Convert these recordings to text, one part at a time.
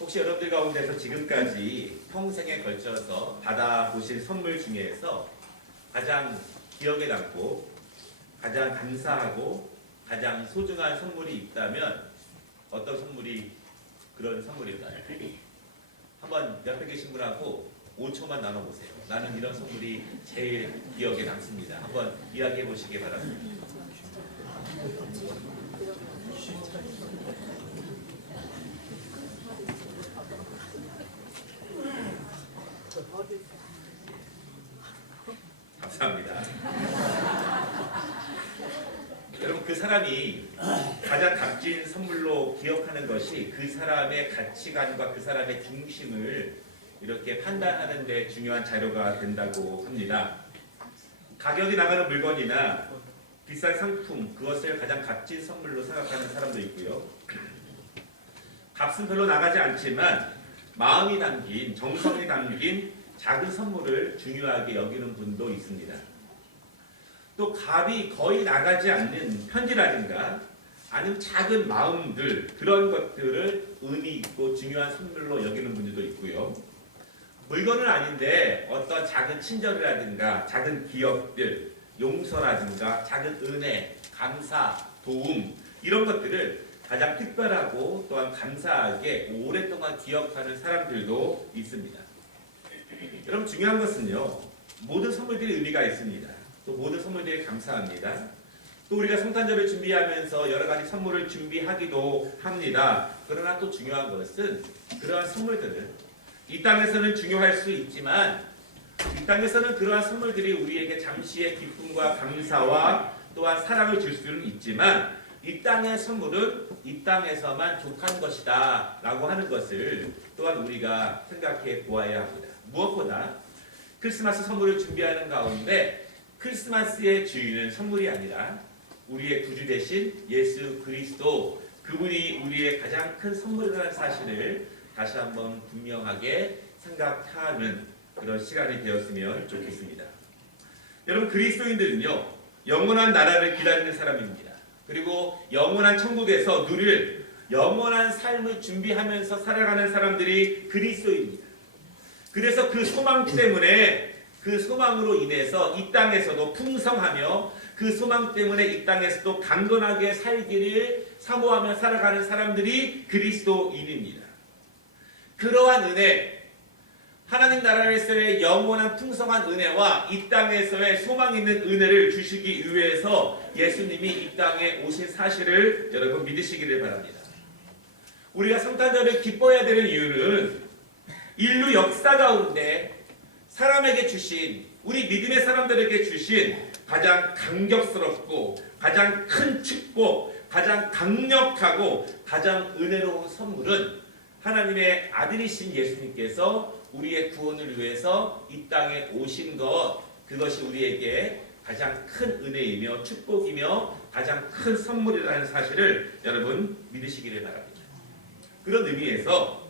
혹시 여러분들 가운데서 지금까지 평생에 걸쳐서 받아보신 선물 중에서 가장 기억에 남고 가장 감사하고 가장 소중한 선물이 있다면 어떤 선물이 그런 선물일까요? 한번 옆에 계신 분하고 5초만 나눠보세요. 나는 이런 선물이 제일 기억에 남습니다. 한번 이야기해 보시기 바랍니다. 감사합니다. 여러분, 그 사람이 가장 값진 선물로 기억하는 것이 그 사람의 가치관과 그 사람의 중심을 이렇게 판단하는 데 중요한 자료가 된다고 합니다. 가격이 나가는 물건이나 비싼 상품, 그것을 가장 값진 선물로 생각하는 사람도 있고요. 값은 별로 나가지 않지만 마음이 담긴, 정성이 담긴 작은 선물을 중요하게 여기는 분도 있습니다. 또 값이 거의 나가지 않는 편지라든가 아니면 작은 마음들, 그런 것들을 의미 있고 중요한 선물로 여기는 분들도 있고요. 물건은 아닌데 어떤 작은 친절이라든가 작은 기억들, 용서라든가 작은 은혜, 감사, 도움, 이런 것들을 가장 특별하고 또한 감사하게 오랫동안 기억하는 사람들도 있습니다. 여러분, 중요한 것은요, 모든 선물들이 의미가 있습니다. 또 모든 선물들이 감사합니다. 또 우리가 성탄절을 준비하면서 여러 가지 선물을 준비하기도 합니다. 그러나 또 중요한 것은 그러한 선물들은 이 땅에서는 중요할 수 있지만 이 땅에서는 그러한 선물들이 우리에게 잠시의 기쁨과 감사와 또한 사랑을 줄 수는 있지만 이 땅의 선물은 이 땅에서만 족한 것이다 라고 하는 것을 또한 우리가 생각해 보아야 합니다. 무엇보다 크리스마스 선물을 준비하는 가운데 크리스마스의 주인은 선물이 아니라 우리의 구주 되신 예수 그리스도, 그분이 우리의 가장 큰 선물이라는 사실을 다시 한번 분명하게 생각하는 그런 시간이 되었으면 좋겠습니다. 여러분, 그리스도인들은요, 영원한 나라를 기다리는 사람입니다. 그리고 영원한 천국에서 누릴 영원한 삶을 준비하면서 살아가는 사람들이 그리스도입니다. 그래서 그 소망 때문에, 그 소망으로 인해서 이 땅에서도 풍성하며 그 소망 때문에 이 땅에서도 강건하게 살기를 사모하며 살아가는 사람들이 그리스도인입니다. 그러한 은혜, 하나님 나라에서의 영원한 풍성한 은혜와 이 땅에서의 소망 있는 은혜를 주시기 위해서 예수님이 이 땅에 오신 사실을 여러분 믿으시기를 바랍니다. 우리가 성탄절을 기뻐해야 되는 이유는 인류 역사 가운데 사람에게 주신, 우리 믿음의 사람들에게 주신 가장 감격스럽고 가장 큰 축복, 가장 강력하고 가장 은혜로운 선물은 하나님의 아들이신 예수님께서 우리의 구원을 위해서 이 땅에 오신 것, 그것이 우리에게 가장 큰 은혜이며 축복이며 가장 큰 선물이라는 사실을 여러분 믿으시기를 바랍니다. 그런 의미에서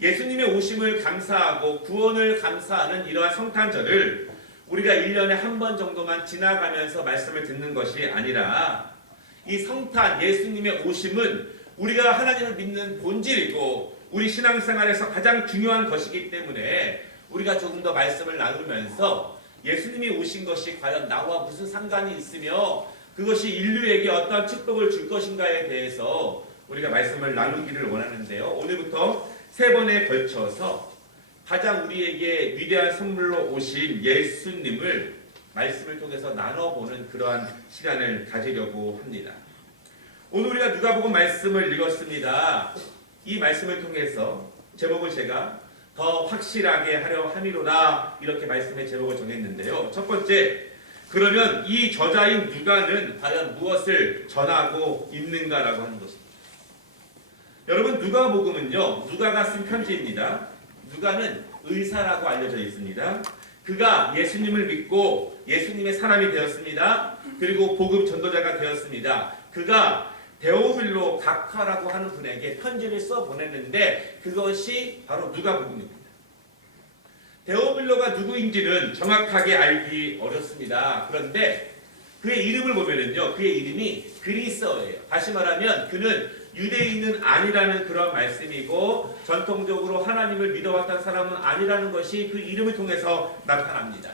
예수님의 오심을 감사하고 구원을 감사하는 이러한 성탄절을 우리가 1년에 한 번 정도만 지나가면서 말씀을 듣는 것이 아니라 이 성탄, 예수님의 오심은 우리가 하나님을 믿는 본질이고 우리 신앙생활에서 가장 중요한 것이기 때문에 우리가 조금 더 말씀을 나누면서 예수님이 오신 것이 과연 나와 무슨 상관이 있으며 그것이 인류에게 어떠한 축복을 줄 것인가에 대해서 우리가 말씀을 나누기를 원하는데요. 오늘부터 3번에 걸쳐서 가장 우리에게 위대한 선물로 오신 예수님을 말씀을 통해서 나눠보는 그러한 시간을 가지려고 합니다. 오늘 우리가 누가복음 말씀을 읽었습니다. 이 말씀을 통해서 제목을 제가 더 확실하게 하려 함이로다, 이렇게 말씀의 제목을 정했는데요. 첫 번째, 그러면 이 저자인 누가는 과연 무엇을 전하고 있는가라고 하는 것입니다. 여러분, 누가복음은요, 누가가 쓴 편지입니다. 누가는 의사라고 알려져 있습니다. 그가 예수님을 믿고 예수님의 사람이 되었습니다. 그리고 복음 전도자가 되었습니다. 그가 데오빌로 각하라고 하는 분에게 편지를 써 보냈는데 그것이 바로 누가복음입니다. 데오빌로가 누구인지는 정확하게 알기 어렵습니다. 그런데 그의 이름을 보면은요, 그의 이름이 그리스어예요. 다시 말하면 그는 유대인은 아니라는 그런 말씀이고 전통적으로 하나님을 믿어왔던 사람은 아니라는 것이 그 이름을 통해서 나타납니다.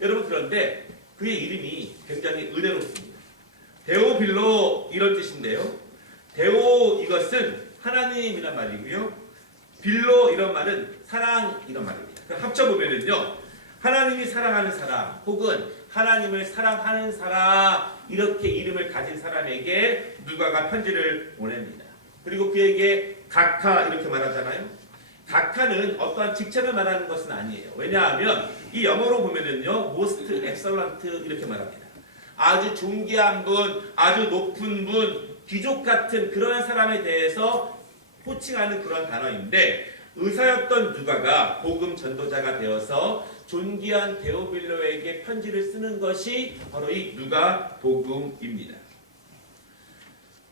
여러분 그런데 그의 이름이 굉장히 은혜롭습니다. 데오빌로 이런 뜻인데요. 데오 이것은 하나님이란 말이고요. 빌로 이런 말은 사랑 이런 말입니다. 합쳐보면은요. 하나님이 사랑하는 사람 혹은 하나님을 사랑하는 사람 이렇게 이름을 가진 사람에게 누가가 편지를 보냅니다. 그리고 그에게 각하 이렇게 말하잖아요. 각하는 어떠한 직책을 말하는 것은 아니에요. 왜냐하면 이 영어로 보면은요. most excellent 이렇게 말합니다. 아주 존귀한 분, 아주 높은 분, 귀족 같은 그러한 사람에 대해서 호칭하는 그런 단어인데 의사였던 누가가 복음 전도자가 되어서 존귀한 데오빌로에게 편지를 쓰는 것이 바로 이 누가 복음입니다.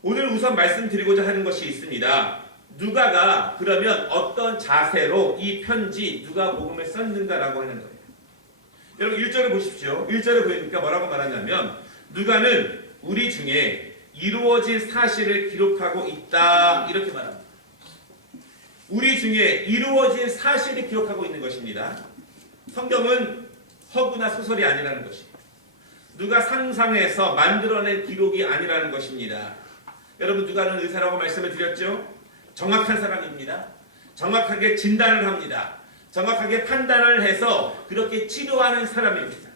오늘 우선 말씀드리고자 하는 것이 있습니다. 누가가 그러면 어떤 자세로 이 편지 누가 복음을 썼는가라고 하는 거예요. 여러분 1절을 보십시오. 1절을 보니까 뭐라고 말하냐면 누가는 우리 중에 이루어질 사실을 기록하고 있다 이렇게 말합니다. 우리 중에 이루어질 사실을 기록하고 있는 것입니다. 성경은 허구나 소설이 아니라는 것입니다. 누가 상상해서 만들어낸 기록이 아니라는 것입니다. 여러분 누가는 의사라고 말씀을 드렸죠? 정확한 사람입니다. 정확하게 진단을 합니다. 정확하게 판단을 해서 그렇게 치료하는 사람입니다.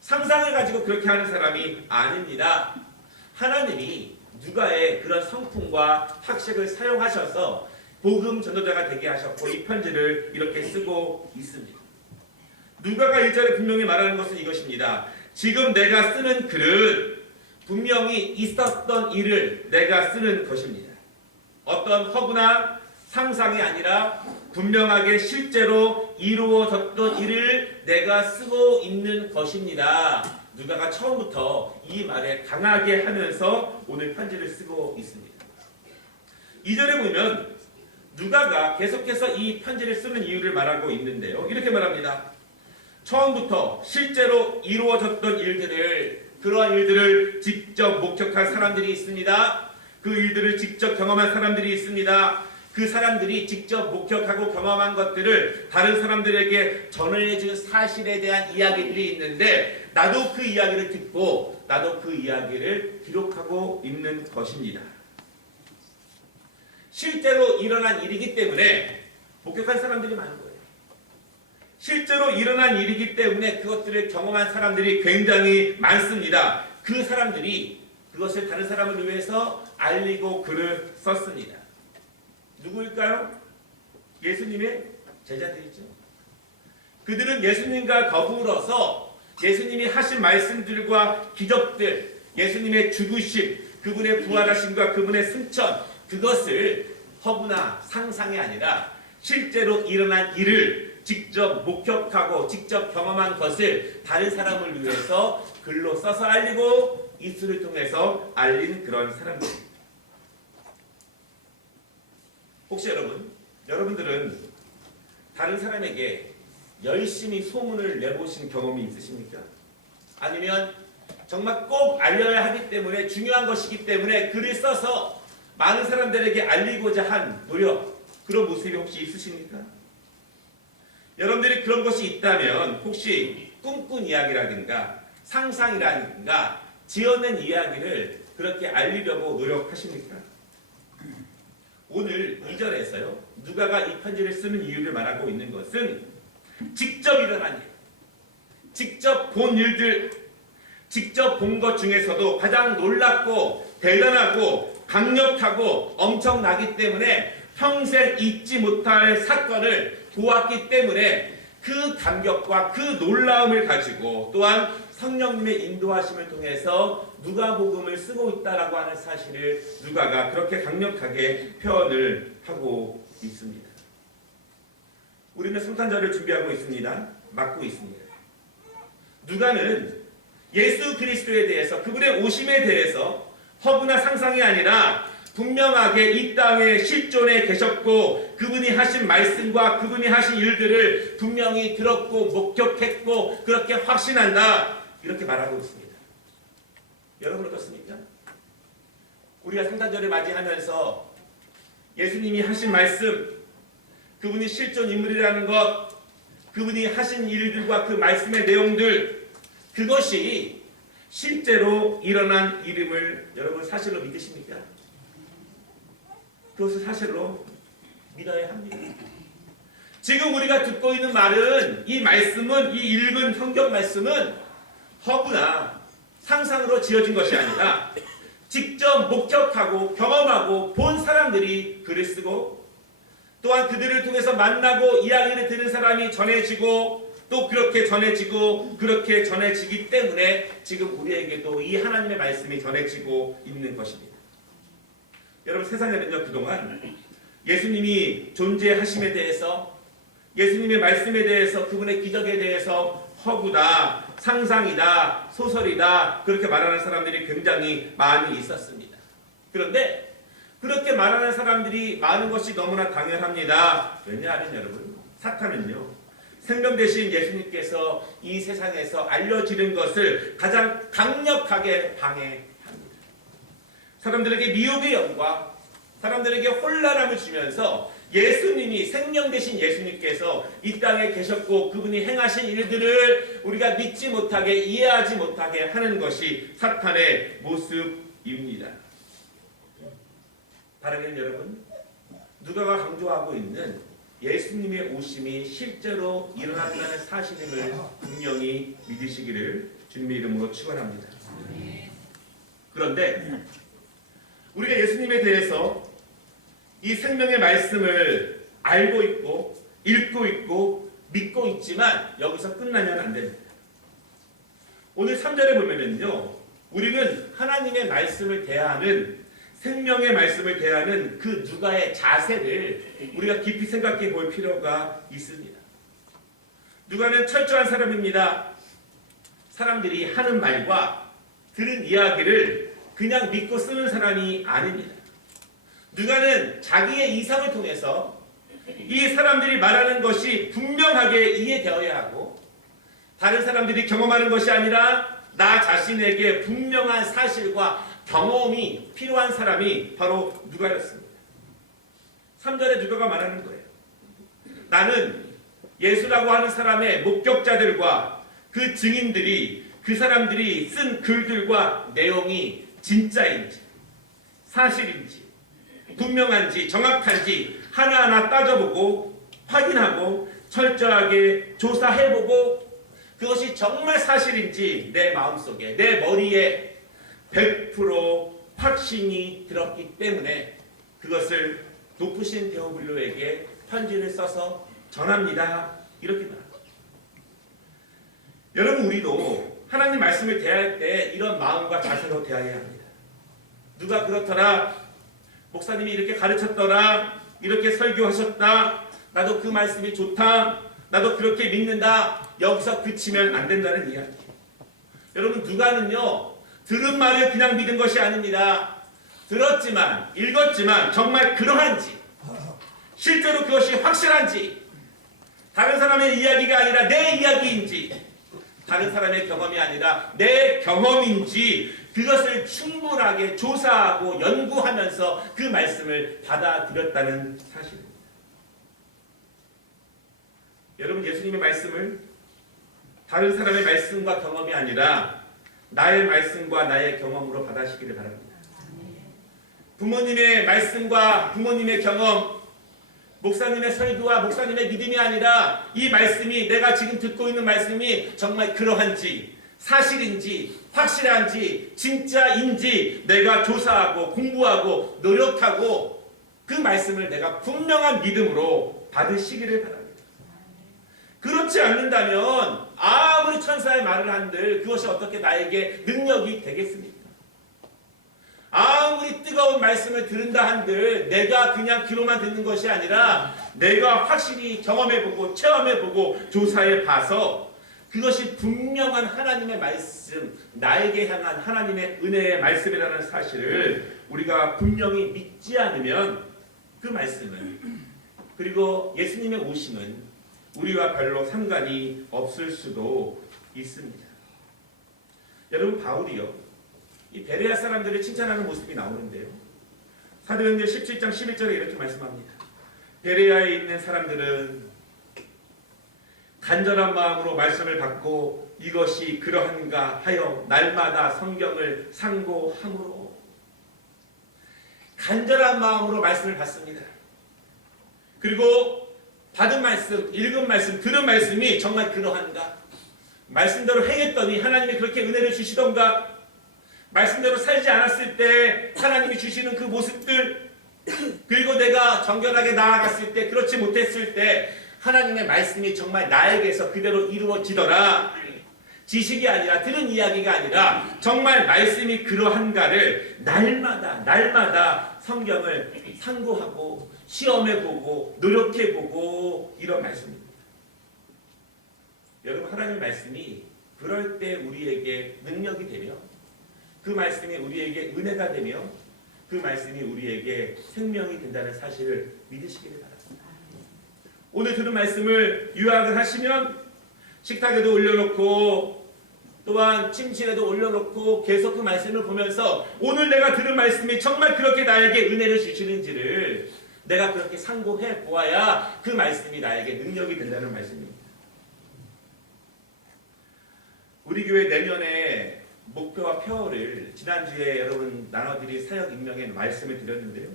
상상을 가지고 그렇게 하는 사람이 아닙니다. 하나님이 누가의 그런 성품과 학식을 사용하셔서 복음 전도자가 되게 하셨고 이 편지를 이렇게 쓰고 있습니다. 누가가 1절에 분명히 말하는 것은 이것입니다. 지금 내가 쓰는 글은 분명히 있었던 일을 내가 쓰는 것입니다. 어떤 허구나 상상이 아니라 분명하게 실제로 이루어졌던 일을 내가 쓰고 있는 것입니다. 누가가 처음부터 이 말에 강하게 하면서 오늘 편지를 쓰고 있습니다. 2절에 보면 누가가 계속해서 이 편지를 쓰는 이유를 말하고 있는데요. 이렇게 말합니다. 처음부터 실제로 이루어졌던 일들을 그러한 일들을 직접 목격한 사람들이 있습니다. 그 일들을 직접 경험한 사람들이 있습니다. 그 사람들이 직접 목격하고 경험한 것들을 다른 사람들에게 전해준 사실에 대한 이야기들이 있는데 나도 그 이야기를 듣고 나도 그 이야기를 기록하고 있는 것입니다. 실제로 일어난 일이기 때문에 목격한 사람들이 많은 거예요. 실제로 일어난 일이기 때문에 그것들을 경험한 사람들이 굉장히 많습니다. 그 사람들이 그것을 다른 사람을 위해서 알리고 글을 썼습니다. 누구일까요? 예수님의 제자들이죠. 그들은 예수님과 더불어서 예수님이 하신 말씀들과 기적들, 예수님의 죽으심, 그분의 부활하심과 그분의 승천, 그것을 허구나 상상이 아니라 실제로 일어난 일을 직접 목격하고 직접 경험한 것을 다른 사람을 위해서 글로 써서 알리고 입술을 통해서 알린 그런 사람들입니다. 혹시 여러분들은 다른 사람에게 열심히 소문을 내보신 경험이 있으십니까? 아니면 정말 꼭 알려야 하기 때문에 중요한 것이기 때문에 글을 써서 많은 사람들에게 알리고자 한 노력, 그런 모습이 혹시 있으십니까? 여러분들이 그런 것이 있다면 혹시 꿈꾼 이야기라든가 상상이라든가 지어낸 이야기를 그렇게 알리려고 노력하십니까? 오늘 2절에서요. 누가가 이 편지를 쓰는 이유를 말하고 있는 것은 직접 일어난 일, 직접 본 일들, 직접 본 것 중에서도 가장 놀랍고 대단하고 강력하고 엄청나기 때문에 평생 잊지 못할 사건을 보았기 때문에 그 감격과 그 놀라움을 가지고 또한 성령님의 인도하심을 통해서 누가복음을 쓰고 있다라고 하는 사실을 누가가 그렇게 강력하게 표현을 하고 있습니다. 우리는 성탄절을 준비하고 있습니다. 맞고 있습니다. 누가는 예수 그리스도에 대해서 그분의 오심에 대해서 허구나 상상이 아니라 분명하게 이 땅에 실존해 계셨고 그분이 하신 말씀과 그분이 하신 일들을 분명히 들었고 목격했고 그렇게 확신한다 이렇게 말하고 있습니다. 여러분 어떻습니까? 우리가 성탄절을 맞이하면서 예수님이 하신 말씀, 그분이 실존 인물이라는 것, 그분이 하신 일들과 그 말씀의 내용들, 그것이 실제로 일어난 일임을 여러분 사실로 믿으십니까? 그것을 사실로 믿어야 합니다. 지금 우리가 듣고 있는 말은, 이 말씀은, 이 읽은 성경 말씀은 허구나 상상으로 지어진 것이 아니라 직접 목격하고 경험하고 본 사람들이 글을 쓰고, 또한 그들을 통해서 만나고 이야기를 들은 사람이 전해지고, 또 그렇게 전해지고 그렇게 전해지기 때문에 지금 우리에게도 이 하나님의 말씀이 전해지고 있는 것입니다. 여러분, 세상에는요, 그동안 예수님이 존재하심에 대해서, 예수님의 말씀에 대해서, 그분의 기적에 대해서 허구다, 상상이다, 소설이다, 그렇게 말하는 사람들이 굉장히 많이 있었습니다. 그런데 그렇게 말하는 사람들이 많은 것이 너무나 당연합니다. 왜냐하면 여러분, 사탄은요, 생명 되신 예수님께서 이 세상에서 알려지는 것을 가장 강력하게 방해합니다. 사람들에게 미혹의 영과 사람들에게 혼란함을 주면서 예수님이, 생명 되신 예수님께서 이 땅에 계셨고 그분이 행하신 일들을 우리가 믿지 못하게, 이해하지 못하게 하는 것이 사탄의 모습입니다. 바라기는 여러분, 누가가 강조하고 있는 예수님의 오심이 실제로 일어난다는 사실임을 분명히 믿으시기를 주님의 이름으로 축원합니다. 그런데 우리가 예수님에 대해서 이 생명의 말씀을 알고 있고 읽고 있고 믿고 있지만 여기서 끝나면 안 됩니다. 오늘 3절에 보면은요, 우리는 하나님의 말씀을 대하는, 생명의 말씀을 대하는 그 누가의 자세를 우리가 깊이 생각해 볼 필요가 있습니다. 누가는 철저한 사람입니다. 사람들이 하는 말과 들은 이야기를 그냥 믿고 쓰는 사람이 아닙니다. 누가는 자기의 이상을 통해서 이 사람들이 말하는 것이 분명하게 이해되어야 하고, 다른 사람들이 경험하는 것이 아니라 나 자신에게 분명한 사실과 경험이 필요한 사람이 바로 누가였습니다. 3절에 누가가 말하는 거예요. 나는 예수라고 하는 사람의 목격자들과 그 증인들이, 그 사람들이 쓴 글들과 내용이 진짜인지, 사실인지, 분명한지, 정확한지 하나하나 따져보고 확인하고 철저하게 조사해보고, 그것이 정말 사실인지 내 마음속에, 내 머리에 100% 확신이 들었기 때문에 그것을 높으신 데오빌로에게 편지를 써서 전합니다. 이렇게 말합니다. 여러분, 우리도 하나님 말씀을 대할 때 이런 마음과 자세로 대해야 합니다. 누가 그렇더라, 목사님이 이렇게 가르쳤더라, 이렇게 설교하셨다, 나도 그 말씀이 좋다, 나도 그렇게 믿는다, 여기서 그치면 안 된다는 이야기. 여러분, 누가는요, 들은 말을 그냥 믿은 것이 아닙니다. 들었지만, 읽었지만 정말 그러한지, 실제로 그것이 확실한지, 다른 사람의 이야기가 아니라 내 이야기인지, 다른 사람의 경험이 아니라 내 경험인지, 그것을 충분하게 조사하고 연구하면서 그 말씀을 받아들였다는 사실입니다. 여러분, 예수님의 말씀을 다른 사람의 말씀과 경험이 아니라 나의 말씀과 나의 경험으로 받아시기를 바랍니다. 부모님의 말씀과 부모님의 경험, 목사님의 설교와 목사님의 믿음이 아니라 이 말씀이, 내가 지금 듣고 있는 말씀이 정말 그러한지, 사실인지, 확실한지, 진짜인지 내가 조사하고 공부하고 노력하고 그 말씀을 내가 분명한 믿음으로 받으시기를 바랍니다. 그렇지 않는다면 아무리 천사의 말을 한들 그것이 어떻게 나에게 능력이 되겠습니까? 아무리 뜨거운 말씀을 들은다 한들 내가 그냥 귀로만 듣는 것이 아니라 내가 확실히 경험해보고 체험해보고 조사해봐서 그것이 분명한 하나님의 말씀, 나에게 향한 하나님의 은혜의 말씀이라는 사실을 우리가 분명히 믿지 않으면 그 말씀은, 그리고 예수님의 오심은 우리와 별로 상관이 없을 수도 있습니다. 여러분, 바울이요, 이 베레아 사람들을 칭찬하는 모습이 나오는데요, 사도행전 17장 11절에 이렇게 말씀합니다. 베레아에 있는 사람들은 간절한 마음으로 말씀을 받고 이것이 그러한가 하여 날마다 성경을 상고함으로, 간절한 마음으로 말씀을 받습니다. 그리고 받은 말씀, 읽은 말씀, 들은 말씀이 정말 그러한가, 말씀대로 행했더니 하나님이 그렇게 은혜를 주시던가, 말씀대로 살지 않았을 때 하나님이 주시는 그 모습들, 그리고 내가 정결하게 나아갔을 때, 그렇지 못했을 때 하나님의 말씀이 정말 나에게서 그대로 이루어지더라. 지식이 아니라, 들은 이야기가 아니라 정말 말씀이 그러한가를 날마다 성경을 상고하고 시험해보고 노력해보고, 이런 말씀입니다. 여러분, 하나님의 말씀이 그럴 때 우리에게 능력이 되며, 그 말씀이 우리에게 은혜가 되며, 그 말씀이 우리에게 생명이 된다는 사실을 믿으시기를 바랍니다. 오늘 들은 말씀을 요약을 하시면 식탁에도 올려놓고 또한 침실에도 올려놓고 계속 그 말씀을 보면서 오늘 내가 들은 말씀이 정말 그렇게 나에게 은혜를 주시는지를 내가 그렇게 상고해 보아야 그 말씀이 나에게 능력이 된다는 말씀입니다. 우리 교회 내년에 목표와 표어를 지난주에 여러분 나눠드린 사역 임명의 말씀을 드렸는데요.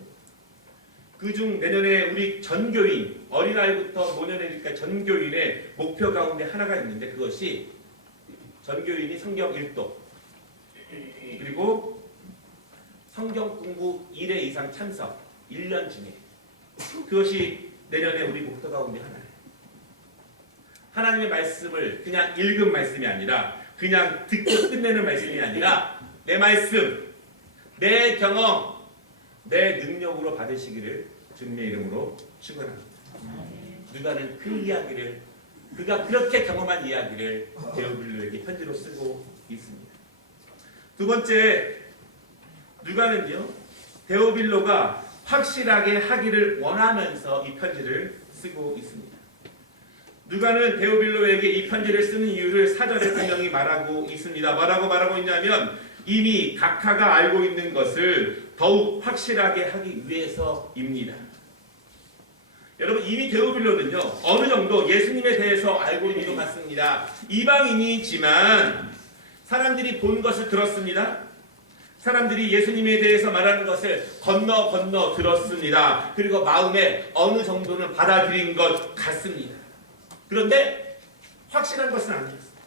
그중 내년에 우리 전교인, 어린아이부터 노년이니까 전교인의 목표 가운데 하나가 있는데, 그것이 전교인이 성경 1도, 그리고 성경 공부 1회 이상 참석 1년 중에, 그것이 내년에 우리 목표 가운데 하나예요. 하나님의 말씀을 그냥 읽은 말씀이 아니라, 그냥 듣고 끝내는 말씀이 아니라 내 말씀, 내 경험, 내 능력으로 받으시기를 주님의 이름으로 축원합니다. 누가는 그 이야기를, 그가 그렇게 경험한 이야기를 데오빌로에게 편지로 쓰고 있습니다. 두 번째, 누가는요, 데오빌로가 확실하게 하기를 원하면서 이 편지를 쓰고 있습니다. 누가는 데오빌로에게 이 편지를 쓰는 이유를 4절에 분명히 말하고 있습니다. 말하고 있냐면, 이미 각하가 알고 있는 것을 더욱 확실하게 하기 위해서입니다. 여러분, 이미 데오빌로는요, 어느 정도 예수님에 대해서 알고 있는 것 같습니다. 이방인이지만 사람들이 본 것을 들었습니다. 사람들이 예수님에 대해서 말하는 것을 건너 들었습니다. 그리고 마음에 어느 정도는 받아들인 것 같습니다. 그런데 확실한 것은 아니었습니다.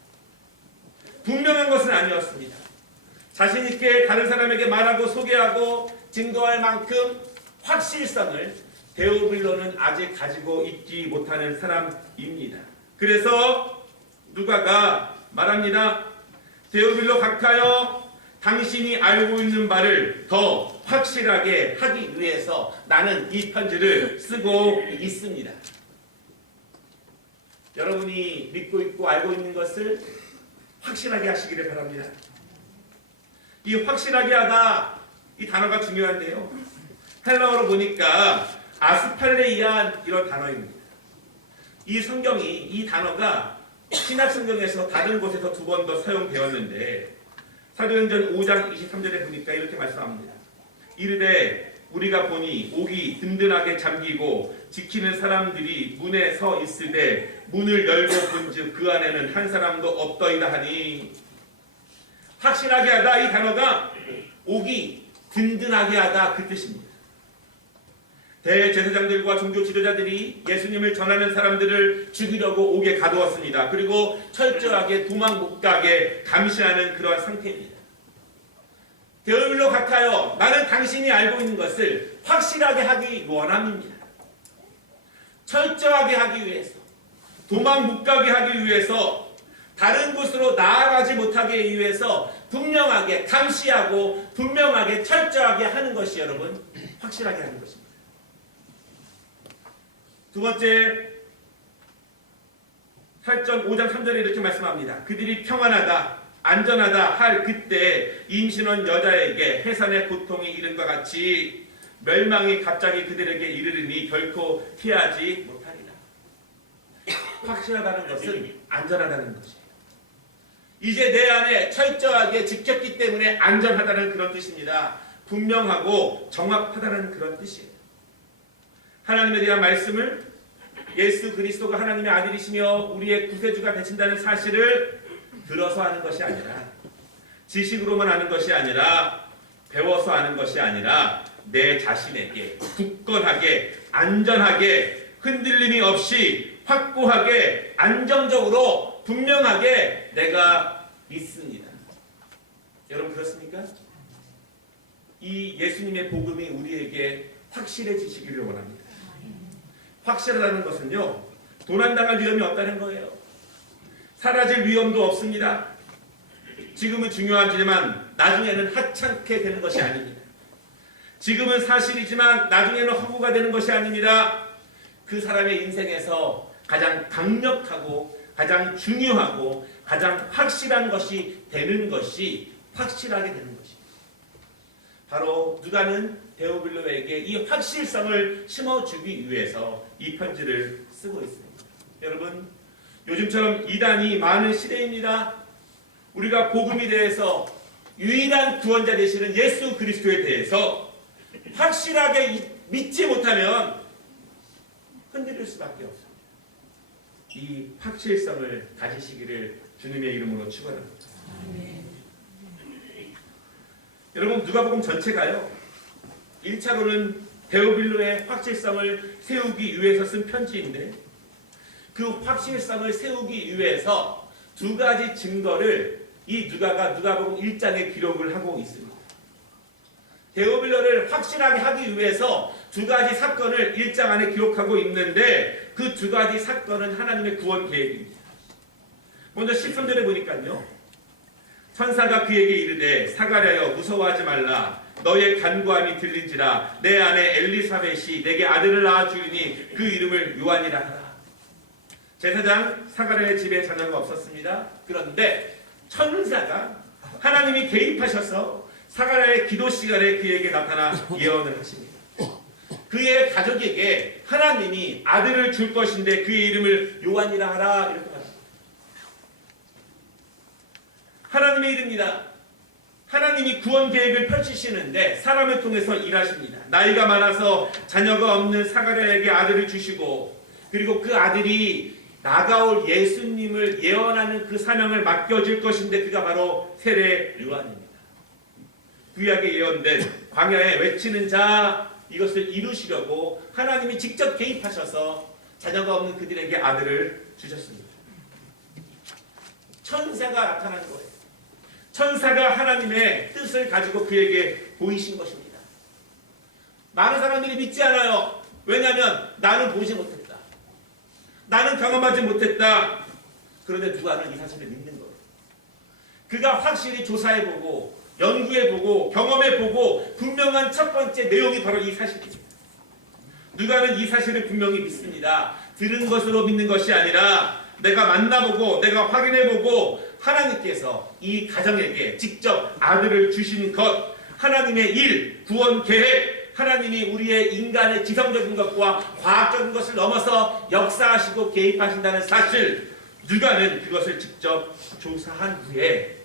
분명한 것은 아니었습니다. 자신 있게 다른 사람에게 말하고 소개하고 증거할 만큼 확실성을 데오빌로는 아직 가지고 있지 못하는 사람입니다. 그래서 누가가 말합니다. 데오빌로 각하여, 당신이 알고 있는 바를 더 확실하게 하기 위해서 나는 이 편지를 쓰고 있습니다. 여러분이 믿고 있고 알고 있는 것을 확실하게 하시기를 바랍니다. 이 확실하게 하다, 이 단어가 중요한데요. 헬라어로 보니까 아스팔레이안, 이런 단어입니다. 이 성경이, 이 단어가 신약성경에서 다른 곳에서 2번 더 사용되었는데, 사도행전 5장 23절에 보니까 이렇게 말씀합니다. 이르되 우리가 보니 옥이 든든하게 잠기고 지키는 사람들이 문에 서 있으되 문을 열고 본즉 그 안에는 한 사람도 없더이다 하니, 확실하게 하다, 이 단어가 옥이 든든하게 하다, 그 뜻입니다. 대제사장들과 종교 지도자들이 예수님을 전하는 사람들을 죽이려고 옥에 가두었습니다. 그리고 철저하게 도망 못 가게 감시하는 그러한 상태입니다. 데오빌로 각하여, 나는 당신이 알고 있는 것을 확실하게 하기 원합니다. 철저하게 하기 위해서, 도망 못 가게 하기 위해서, 다른 곳으로 나아가지 못하게 하기 위해서 분명하게 감시하고 분명하게 철저하게 하는 것이, 여러분, 확실하게 하는 것입니다. 두 번째, 8장 5장 3절에 이렇게 말씀합니다. 그들이 평안하다, 안전하다 할 그때 임신한 여자에게 해산의 고통이 이른 것 같이 멸망이 갑자기 그들에게 이르르니 결코 피하지 못하리라. 확실하다는 것은 안전하다는 것이에요. 이제 내 안에 철저하게 지켰기 때문에 안전하다는 그런 뜻입니다. 분명하고 정확하다는 그런 뜻이에요. 하나님에 대한 말씀을 예수 그리스도가 하나님의 아들이시며 우리의 구세주가 되신다는 사실을 들어서 하는 것이 아니라, 지식으로만 아는 것이 아니라, 배워서 아는 것이 아니라 내 자신에게 굳건하게, 안전하게, 흔들림이 없이 확고하게, 안정적으로, 분명하게 내가 믿습니다. 여러분 그렇습니까? 이 예수님의 복음이 우리에게 확실해지시기를 원합니다. 확실하다는 것은요, 도난당할 위험이 없다는 거예요. 사라질 위험도 없습니다. 지금은 중요하지만 나중에는 하찮게 되는 것이 아닙니다. 지금은 사실이지만 나중에는 허구가 되는 것이 아닙니다. 그 사람의 인생에서 가장 강력하고 가장 중요하고 가장 확실한 것이 되는 것이 확실하게 되는 것입니다. 바로 누가는 데오빌로에게 이 확실성을 심어주기 위해서 이 편지를 쓰고 있습니다. 여러분, 요즘처럼 이단이 많은 시대입니다. 우리가 복음에 대해서 유일한 구원자 되시는 예수 그리스도에 대해서 확실하게 믿지 못하면 흔들릴 수밖에 없습니다. 이 확실성을 가지시기를 주님의 이름으로 축원합니다. 여러분, 누가복음 전체가요, 1차로는 데오빌로의 확실성을 세우기 위해서 쓴 편지인데, 그 확실성을 세우기 위해서 두 가지 증거를 이 누가복음 1장에 기록을 하고 있습니다. 데오빌로를 확실하게 하기 위해서 두 가지 사건을 1장 안에 기록하고 있는데, 그 두 가지 사건은 하나님의 구원 계획입니다. 먼저 13절에 보니까요, 천사가 그에게 이르되 사가랴여 무서워하지 말라. 너의 간구함이 들린지라. 내 아내 엘리사벳이 내게 아들을 낳아 주이니 그 이름을 요한이라 하라. 제사장 사가랴의 집에 자녀가 없었습니다. 그런데 천사가, 하나님이 개입하셔서 사가랴의 기도 시간에 그에게 나타나 예언을 하십니다. 그의 가족에게 하나님이 아들을 줄 것인데 그의 이름을 요한이라 하라, 이렇게 말합니다. 하나님의 일입니다. 하나님이 구원 계획을 펼치시는데 사람을 통해서 일하십니다. 나이가 많아서 자녀가 없는 사가랴에게 아들을 주시고, 그리고 그 아들이 나가올 예수님을 예언하는 그 사명을 맡겨질 것인데, 그가 바로 세례 요한입니다. 구약에 예언된 광야에 외치는 자, 이것을 이루시려고 하나님이 직접 개입하셔서 자녀가 없는 그들에게 아들을 주셨습니다. 천사가 나타나는 거예요. 천사가 하나님의 뜻을 가지고 그에게 보이신 것입니다. 많은 사람들이 믿지 않아요. 왜냐하면 나는 보지 못했다. 나는 경험하지 못했다. 그런데 누가는 이 사실을 믿는 거예요. 그가 확실히 조사해보고 연구해보고 경험해보고 분명한 첫 번째 내용이 바로 이 사실입니다. 누가는 이 사실을 분명히 믿습니다. 들은 것으로 믿는 것이 아니라 내가 만나보고 내가 확인해보고 하나님께서 이 가정에게 직접 아들을 주시는 것, 하나님의 일, 구원 계획, 하나님이 우리의 인간의 지성적인 것과 과학적인 것을 넘어서 역사하시고 개입하신다는 사실, 누가는 그것을 직접 조사한 후에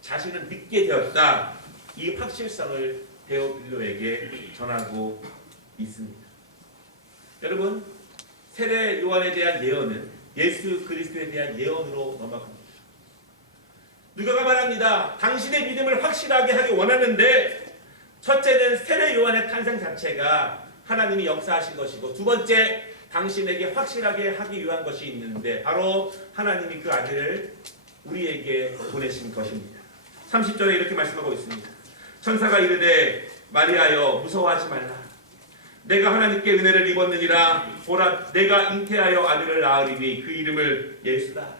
자신은 믿게 되었다, 이 확실성을 데오빌로에게 전하고 있습니다. 여러분, 세례 요한에 대한 예언은 예수 그리스도에 대한 예언으로 넘어갑니다. 누가가 말합니다. 당신의 믿음을 확실하게 하기 원하는데, 첫째는 세례 요한의 탄생 자체가 하나님이 역사하신 것이고, 두 번째, 당신에게 확실하게 하기 위한 것이 있는데, 바로 하나님이 그 아들을 우리에게 보내신 것입니다. 30절에 이렇게 말씀하고 있습니다. 천사가 이르되 마리아여 무서워하지 말라. 내가 하나님께 은혜를 입었느니라. 보라, 내가 잉태하여 아들을 낳으리니 그 이름을 예수라.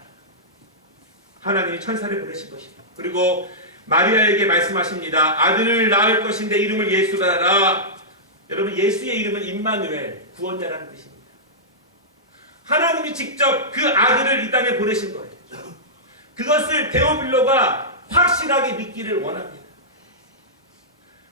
하나님이 천사를 보내신 것입니다. 그리고 마리아에게 말씀하십니다. 아들을 낳을 것인데 이름을 예수라 하라. 여러분, 예수의 이름은 임마누엘, 구원자라는 뜻입니다. 하나님이 직접 그 아들을 이 땅에 보내신 거예요. 그것을 데오빌로가 확실하게 믿기를 원합니다.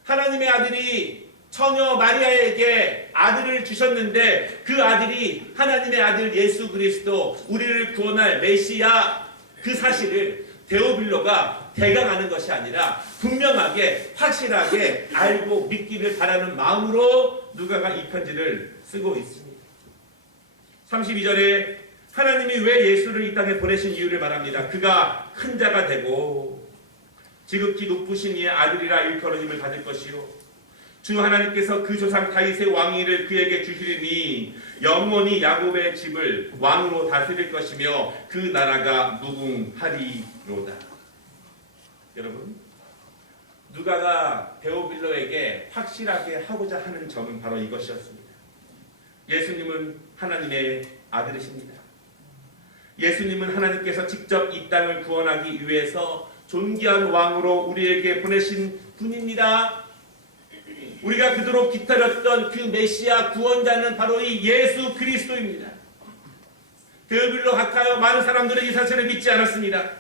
하나님의 아들이 처녀 마리아에게 아들을 주셨는데, 그 아들이 하나님의 아들 예수 그리스도, 우리를 구원할 메시아, 그 사실을 데오빌로가 대강하는 것이 아니라 분명하게 확실하게 알고 믿기를 바라는 마음으로 누가가 이 편지를 쓰고 있습니다. 32절에 하나님이 왜 예수를 이 땅에 보내신 이유를 말합니다. 그가 큰 자가 되고 지극히 높으신 이의 아들이라 일컬어짐을 받을 것이요 주 하나님께서 그 조상 다윗의 왕위를 그에게 주시리니 영원히 야곱의 집을 왕으로 다스릴 것이며 그 나라가 무궁하리로다. 여러분, 누가가 데오빌로에게 확실하게 하고자 하는 점은 바로 이것이었습니다. 예수님은 하나님의 아들이십니다. 예수님은 하나님께서 직접 이 땅을 구원하기 위해서 존귀한 왕으로 우리에게 보내신 분입니다. 우리가 그토록 기다렸던 그 메시아 구원자는 바로 이 예수 그리스도입니다. 데오빌로 같아요. 많은 사람들은 이 사실을 믿지 않았습니다.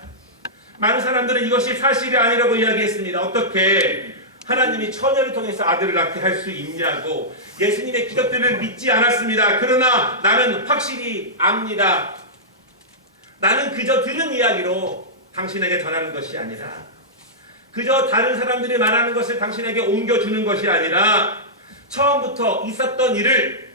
많은 사람들은 이것이 사실이 아니라고 이야기했습니다. 어떻게 하나님이 처녀를 통해서 아들을 낳게 할 수 있냐고 예수님의 기적들을 믿지 않았습니다. 그러나 나는 확실히 압니다. 나는 그저 들은 이야기로 당신에게 전하는 것이 아니라 그저 다른 사람들이 말하는 것을 당신에게 옮겨주는 것이 아니라 처음부터 있었던 일을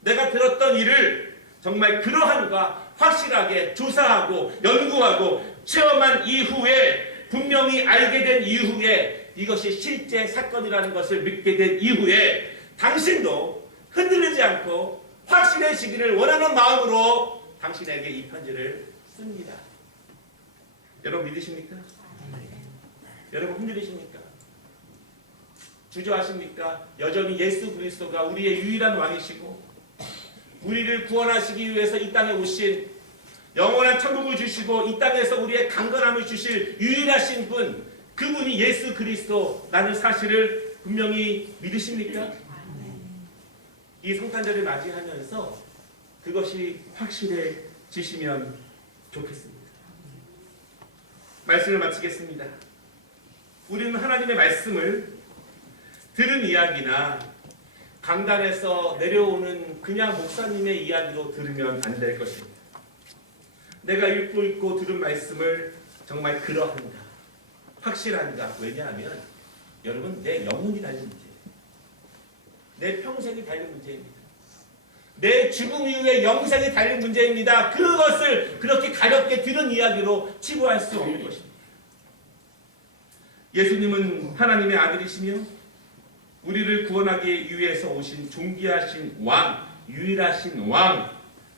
내가 들었던 일을 정말 그러한가 확실하게 조사하고 연구하고 체험한 이후에 분명히 알게 된 이후에 이것이 실제 사건이라는 것을 믿게 된 이후에 당신도 흔들리지 않고 확실해지기를 원하는 마음으로 당신에게 이 편지를 씁니다. 여러분 믿으십니까? 여러분 흔들리십니까? 주저하십니까? 여전히 예수 그리스도가 우리의 유일한 왕이시고 우리를 구원하시기 위해서 이 땅에 오신 영원한 천국을 주시고 이 땅에서 우리의 강건함을 주실 유일하신 분 그분이 예수 그리스도라는 사실을 분명히 믿으십니까? 이 성탄절을 맞이하면서 그것이 확실해지시면 좋겠습니다. 말씀을 마치겠습니다. 우리는 하나님의 말씀을 들은 이야기나 강단에서 내려오는 그냥 목사님의 이야기로 들으면 안 될 것입니다. 내가 읽고 들은 말씀을 정말 그러한가, 확실한가. 왜냐하면 여러분 내 영혼이 달린 문제예요. 내 평생이 달린 문제입니다. 내 죽음 이후에 영생이 달린 문제입니다. 그것을 그렇게 가볍게 들은 이야기로 치부할 수 없는 것입니다. 예수님은 하나님의 아들이시며 우리를 구원하기 위해서 오신 존귀하신 왕, 유일하신 왕,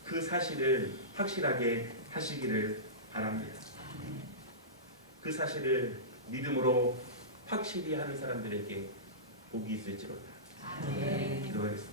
그 사실을 확실하게 하시기를 바랍니다. 그 사실을 믿음으로 확실히 하는 사람들에게 복이 있을지로다. 기도하겠습니다.